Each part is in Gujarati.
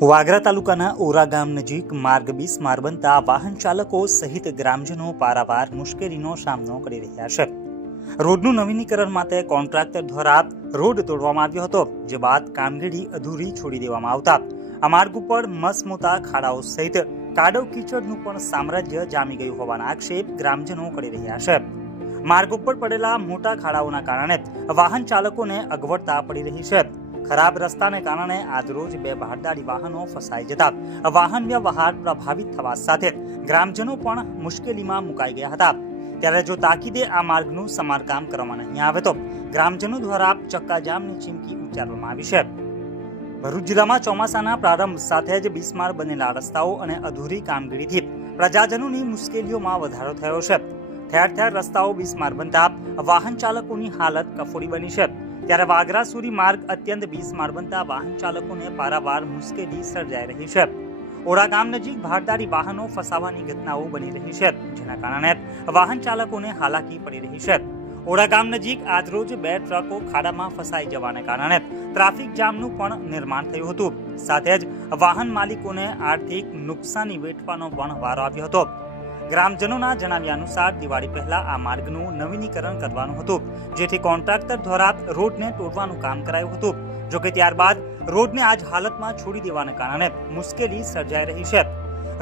વાગરા તાલુકાના ઓરા ગામ નજીક માર્ગ બિસ્માર બનતા વાહન ચાલકો સહિત ગ્રામજનો પારાવાર મુશ્કેલીનો સામનો કરી રહ્યા છે। રોડનું નવીનીકરણ માટે કોન્ટ્રાક્ટર દ્વારા રોડ તોડવામાં આવ્યો હતો, જે બાદ કામગીરી અધૂરી છોડી દેવામાં આવતા આ માર્ગ ઉપર મસમોટા ખાડાઓ સહિત કાદવ કીચડનું પણ સામ્રાજ્ય જામી ગયું હોવાના આક્ષેપ ગ્રામજનો કરી રહ્યા છે। માર્ગ ઉપર પડેલા મોટા ખાડાઓના કારણે વાહન ચાલકોને અગવડતા પડી રહી છે। ખરાબ રસ્તાને કારણે આજરોજ બે બહારદારી વાહનો ફસાઈ જતા વાહન વ્યવહાર પ્રભાવિત થવા સાથે ગ્રામજનો પણ મુશ્કેલીમાં મુકાઈ ગયા હતા। ત્યારે જો તાકીદે આ માર્ગનું સમારકામ કરવામાં નહીં આવે તો ગ્રામજનો દ્વારા ચક્કાજામની ચીમકી ઉચ્ચારવામાં આવી છે। ભરૂચ જિલ્લામાં ચોમાસાના પ્રારંભ સાથે જ બિસ્માર બનેલા રસ્તાઓ અને અધૂરી કામગીરીથી પ્રજાજનોની મુશ્કેલીઓમાં વધારો થયો છે। ઠેર ઠેર રસ્તાઓ બિસ્માર બનતા વાહન ચાલકોની હાલત કફોડી બની છે। ત્યારે વાગરા સુરી માર્ગ અત્યંત બિસ્માર બનતા વાહન ચાલકોને પારાવાર મુશ્કેલી સર્જાઈ રહી છે। ઓરા ગામ નજીક ભારદારી વાહનો ફસાવાની ઘટનાઓ બની રહી છે, જેના કારણે વાહન ચાલકોને હાલાકી પડી રહી છે। ઓરા ગામ નજીક આજરોજ બે ટ્રકો ખાડામાં ફસાઈ જવાને કારણે ટ્રાફિક જામનું પણ નિર્માણ થયું હતું, સાથે જ વાહન માલિકોને આર્થિક નુકસાની વેઠવાનો પણ વારો આવ્યો હતો। ગ્રામજનોના જણાવ્યા અનુસાર દિવાળી પહેલા આ માર્ગનું નવીનીકરણ કરવાનું હતું, જેથી કોન્ટ્રાક્ટર દ્વારા રોડને તોડવાનું કામ કરાયું હતું। જોકે ત્યારબાદ રોડને આજ હાલતમાં છોડી દેવાને કારણે મુશ્કેલી સર્જાઈ રહી છે।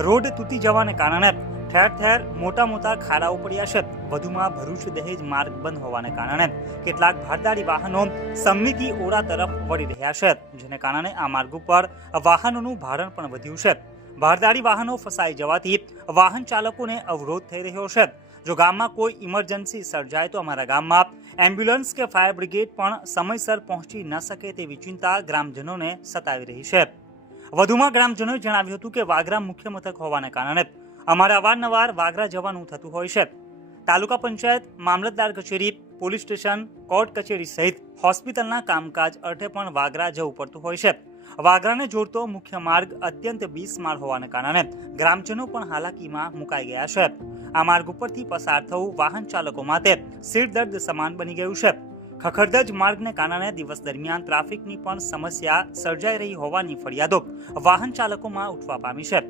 રોડ તૂટી જવાને કારણે ઠેર ઠેર મોટા મોટા ખાડાઓ પડ્યા છે। વધુમાં ભરૂચ દહેજ માર્ગ બંધ હોવાને કારણે કેટલાક ભારદારી વાહનો સમનીથી ઓરા તરફ વળી રહ્યા છે, જેને કારણે આ માર્ગ ઉપર વાહનોનું ભારણ પણ વધ્યું છે। ભારદારી વાહનો ફસાઈ જવાથી વાહન ચાલકોને અવરોધ થઈ રહ્યો છે। જો ગામમાં કોઈ ઇમરજન્સી સર્જાય તો અમારા ગામમાં એમ્બ્યુલન્સ કે ફાયર બ્રિગેડ પણ સમયસર પહોંચી ન શકે તેવી ચિંતા ગ્રામજનોને સતાવી રહી છે। વધુમાં ગ્રામજનોએ જણાવ્યું હતું કે વાગરા મુખ્ય મથક હોવાને કારણે અમારે અવારનવાર વાગરા જવાનું થતું હોય છે। તાલુકા પંચાયત, મામલતદાર કચેરી, પોલીસ સ્ટેશન, કોર્ટ કચેરી સહિત હોસ્પિટલના કામકાજ અર્થે પણ વાગરા જવું પડતું હોય છે। વાગરાને જોડતો મુખ્ય માર્ગ અત્યંત બિસ્માર હોવાને કારણે ગ્રામજનો પણ હાલાકીમાં મુકાઈ ગયા છે। આ માર્ગ ઉપરથી પસાર થવું વાહન ચાલકો માટે સિરદર્દ સમાન બની ગયું છે। ખખડધજ માર્ગને કારણે દિવસ દરમિયાન ટ્રાફિકની પણ સમસ્યા સર્જાઈ રહી હોવાની ફરિયાદો વાહન ચાલકોમાં ઉઠવા પામી છે।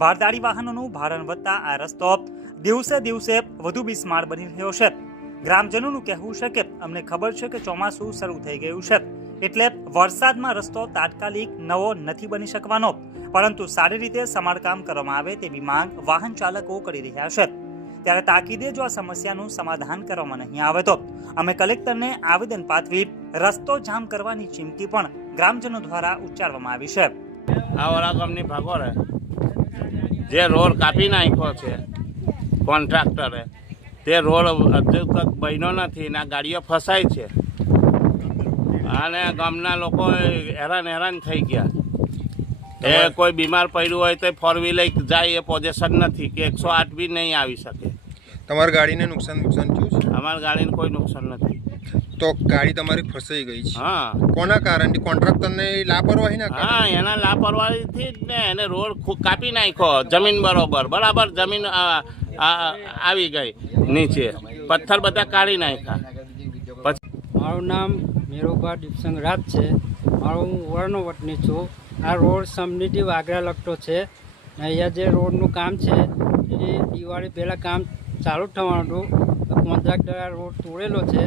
ભારદારી વાહનોનું ભારણ વધતા આ રસ્તો દિવસે દિવસે વધુ બિસ્માર બની રહ્યો છે। ગ્રામજનોનું કહેવું છે કે અમને ખબર છે કે ચોમાસું શરૂ થઈ ગયું છે, એટલે વરસાદમાં રસ્તો તાત્કાલિક નવો નથી બની શકવાનો, પરંતુ સારી રીતે સમારકામ કરવામાં આવે તેવી માંગ વાહન ચાલકો કરી રહ્યા છે। ત્યારે તાકીદે જો આ સમસ્યાનું સમાધાન કરવામાં નહીં આવે તો અમે કલેક્ટરને આવેદન પાઠવી રસ્તો જામ કરવાની ચીમકી પણ ગ્રામજનો દ્વારા ઉચ્ચારવામાં આવી છે। આ ઓરા ગામની ભાગોળે જે રોડ કાપી નાખ્યો છે કોન્ટ્રાક્ટરે, તે રોડ હજુ તક બન્યો નથી ને ગાડીઓ ફસાય છે અને ગામના લોકો હેરાન થઈ ગયા। એ કોઈ બીમાર પડ્યું હોય તો ફોર વ્હીલર જાય એ પોઝિશન નથી કે 108 બી નહીં આવી શકે। તમારી ગાડીને નુકસાન થયું છે? અમારી ગાડીને કોઈ નુકસાન નથી। તો ગાડી તમારી ફસાઈ ગઈ છે? હા। કોના કારણથી? કોન્ટ્રાક્ટરને લાપરવાહી ના? હા, એના લાપરવાહીથી જ ને એને રોડ કાપી નાખ્યો, જમીન બરાબર જમીન આવી ગઈ નીચે, પથ્થર બધા કાઢી નાખ્યા। મારું નામ મેરુભા દીપસંગ રાજ છે। હું ઓરાનો વતની છું। આ રોડ સમનીથી વાગરા લગતો છે। અહીંયા જે રોડનું કામ છે એ દિવાળી પહેલાં કામ ચાલુ જ થવાનું હતું, તો કોન્ટ્રાક્ટર આ રોડ તોડેલો છે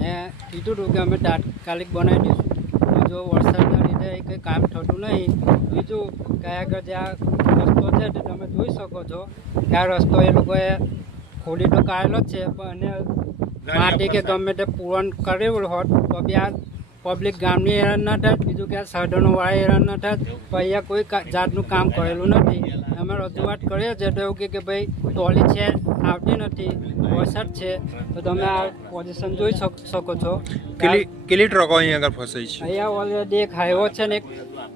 ને કીધું હતું કે અમે તાત્કાલિક બનાવી દઈશું। તો જો વરસાદના લીધે કંઈ કામ થતું નહીં, બીજું કે આગળ જે આ રસ્તો છે તે તમે જોઈ શકો છો કે આ રસ્તો એ લોકોએ ખોલી તો કાઢેલો જ છે, પણ એને માટી કે ગમે તે પૂરણ કરેલું હોત તો બી આ પબ્લિક ગામની હેરાન ના થાય, બીજું કે આ સાધનોવાળા હેરાન ના થાય। પણ અહીંયા કોઈ જાતનું કામ કરેલું નથી। અમે રજૂઆત કરીએ છીએ તો એવું કે ભાઈ ટોલી છે આવતી નથી, વરસાદ છે, તો તમે આ પોઝિશન જોઈ શકો છો। કેટલી ટ્રકો અહીંયા આગળ ફસાઈ છે? અહીંયા ઓલરેડી એક હાઈવો છે ને એક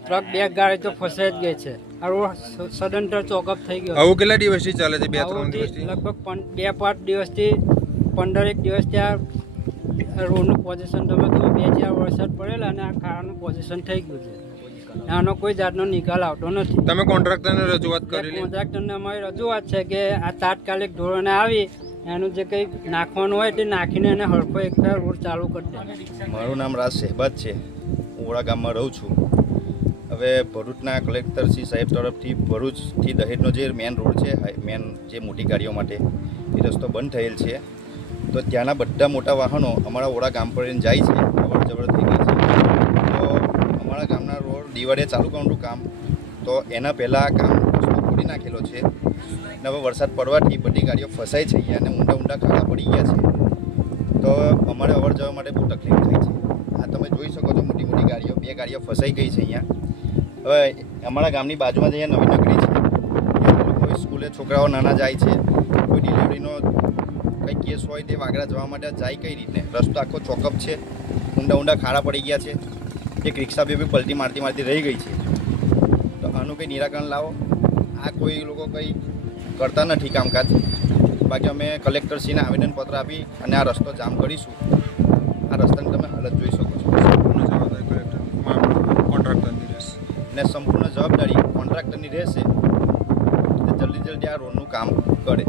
ટ્રક, બે ગાડી તો ફસાઈ જ ગઈ છે। આ રોડ સદંતર ચોકઅપ થઈ ગયો। આવું કેટલા દિવસથી ચાલે છે? 2-3 દિવસથી? લગભગ 2-5 દિવસથી 15 દિવસથી આ રોડનું પોઝિશન તમે તો 2-4 વરસાદ પડેલા અને આ ખાડાનું પોઝિશન થઈ ગયું છે। આનો કોઈ જાતનો નિકાલ આવતો નથી। તમે કોન્ટ્રાક્ટરને રજૂઆત કરેલી? કોન્ટ્રાક્ટરને અમારી રજૂઆત છે કે આ તાત્કાલિક ધોરણે આવી એનું જે કંઈ નાખવાનું હોય તે નાખીને એને હરખો એકતા રોડ ચાલુ કરી દે। મારું નામ રાજ શહેબાદ છે। હું ઓરા ગામમાં રહું છું। હવે ભરૂચના કલેક્ટરશ્રી સાહેબ તરફથી ભરૂચથી દહેજનો જે મેન રોડ છે મેન જે મોટી ગાડીઓ માટે એ રસ્તો બંધ થયેલ છે. તો ત્યાંના બધા મોટા વાહનો અમારા ઓરા ગામ પર જાય છે, અવર જવર થઈ ગઈ છે. તો અમારા ગામના રોડ દિવાળીએ ચાલુ કરવાનું કામ, તો એના પહેલાં કામ રસ્તો ખોલી નાખેલો છે. ને હવે વરસાદ પડવાથી બધી ગાડીઓ ફસાય છે અહીંયા અને ઊંડા ઊંડા ખાડા પડી ગયા છે. તો અમારે અવર જવર માટે બહુ તકલીફ થાય છે. આ તમે જોઈ શકો છો, મોટી મોટી ગાડીઓ, 2 ગાડીઓ ફસાઈ ગઈ છે અહીંયા. હવે અમારા ગામની બાજુમાં જ અહીંયા નવી નગરી છે, ત્યાં લોકો સ્કૂલે છોકરાઓ નાના જાય છે, કોઈ ડિલિવરીનો કંઈ કેસ હોય તે વાગરા જવા માટે જાય કઈ રીતે? રસ્તો આખો ચોકઅપ છે, ઊંડા ઊંડા ખાડા પડી ગયા છે. એક રિક્ષા બી પલટી મારતી મારતી રહી ગઈ છે. તો આનું કંઈ નિરાકરણ લાવો. આ કોઈ લોકો કંઈ કરતા નથી કામકાજ. બાકી અમે કલેક્ટરશ્રીને આવેદનપત્ર આપી અને આ રસ્તો જામ કરીશું. આ રસ્તાની તમે હાલત જોઈ શકો છો. સંપૂર્ણ જવાબદારી કલેક્ટર કોન્ટ્રાક્ટરની રહેશે. ને સંપૂર્ણ જવાબદારી કોન્ટ્રાક્ટરની રહેશે. જલ્દી આ રોડનું કામ કરે.